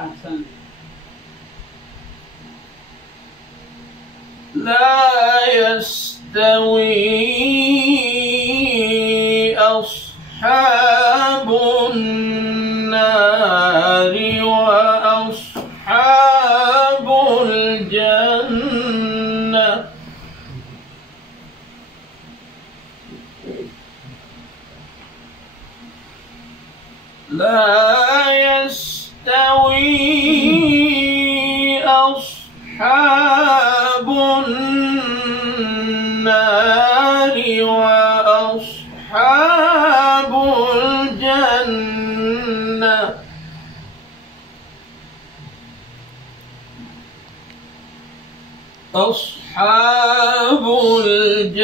أحسن. لا يستوي أصحاب النار وأصحاب الجنة. لا يستوي أصحاب النار وأصحاب الجنة. أصحاب الجنة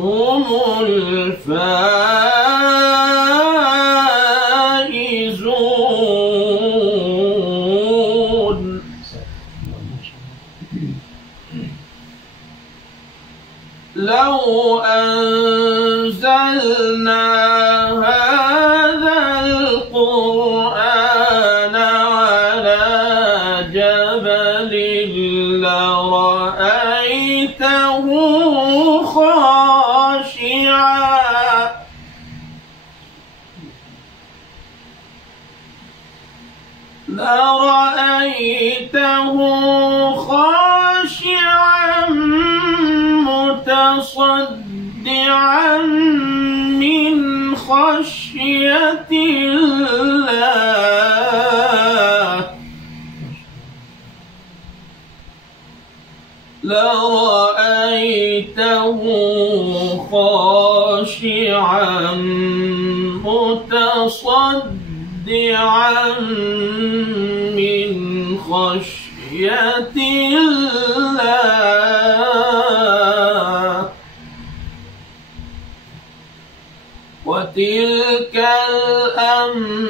هم الفائزون. لو أنزلنا هذا القرآن على جبل لرأيته خاشعا متصدعا من خشية الله. لرأيته خاشعا متصدعا من خشية الله. وتلك الأمثال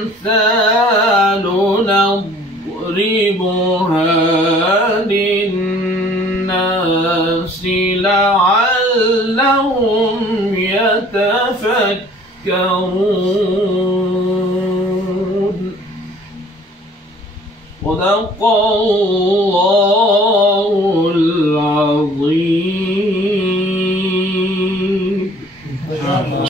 نضربها للناس لعلهم يتفكرون. صدق الله.